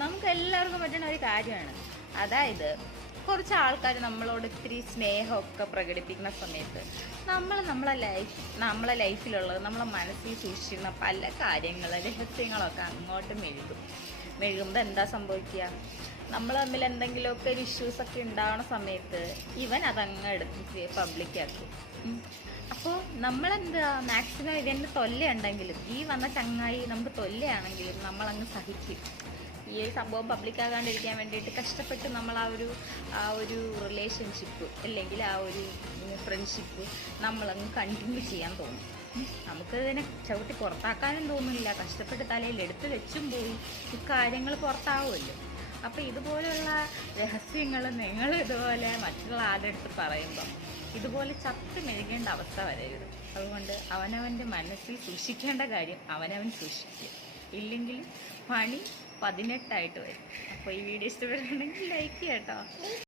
നമുക്ക് എല്ലാവർക്കും പറ്റുന്ന ഒരു കാര്യമാണ്. അതായത് കുറച്ച് ആൾക്കാർ നമ്മളോട് ഇത്തിരി സ്നേഹമൊക്കെ പ്രകടിപ്പിക്കുന്ന സമയത്ത് നമ്മളെ ലൈഫിലുള്ളത് നമ്മളെ മനസ്സിൽ സൂക്ഷിക്കുന്ന പല കാര്യങ്ങളും രഹസ്യങ്ങളൊക്കെ അങ്ങോട്ട് മെഴുകുമ്പോൾ എന്താ സംഭവിക്കുക? നമ്മൾ തമ്മിൽ എന്തെങ്കിലുമൊക്കെ ഒരു ഇഷ്യൂസൊക്കെ ഉണ്ടാവുന്ന സമയത്ത് ഇവൻ അതങ്ങ് എടുത്ത് പബ്ലിക്കാക്കും. അപ്പോൾ നമ്മളെന്താ മാക്സിമം ഇവൻ്റെ തൊല്ലയുണ്ടെങ്കിലും ഈ വന്ന ചങ്ങായി നമുക്ക് തൊല്ലയാണെങ്കിലും നമ്മളങ്ങ് സഹിക്കും. ഈ സംഭവം പബ്ലിക്കാകാണ്ടിരിക്കാൻ വേണ്ടിയിട്ട് കഷ്ടപ്പെട്ട് നമ്മൾ ആ ഒരു റിലേഷൻഷിപ്പ് അല്ലെങ്കിൽ ആ ഒരു ഫ്രണ്ട്ഷിപ്പ് നമ്മളങ്ങ് കണ്ടിന്യൂ ചെയ്യാൻ തോന്നും. നമുക്കതിനെ ചവിട്ടി പുറത്താക്കാനും തോന്നുന്നില്ല. കഷ്ടപ്പെട്ട് തലയിൽ എടുത്ത് വെച്ചും പോയി ഈ കാര്യങ്ങൾ പുറത്താവുമല്ലോ. അപ്പോൾ ഇതുപോലെയുള്ള രഹസ്യങ്ങൾ നിങ്ങൾ ഇതുപോലെ മറ്റുള്ള ആരുടെ അടുത്ത് പറയുമ്പം ഇതുപോലെ ചത്ത് മെഴുകേണ്ട അവസ്ഥ വരരുത്. അതുകൊണ്ട് അവനവൻ്റെ മനസ്സിൽ സൂക്ഷിക്കേണ്ട കാര്യം അവനവൻ സൂക്ഷിക്കുക. ഇല്ലെങ്കിൽ പണി 18 വരും. അപ്പോൾ ഈ വീഡിയോ ഇഷ്ടപ്പെടുകയാണെങ്കിൽ ലൈക്ക് ചെയ്യാം കേട്ടോ.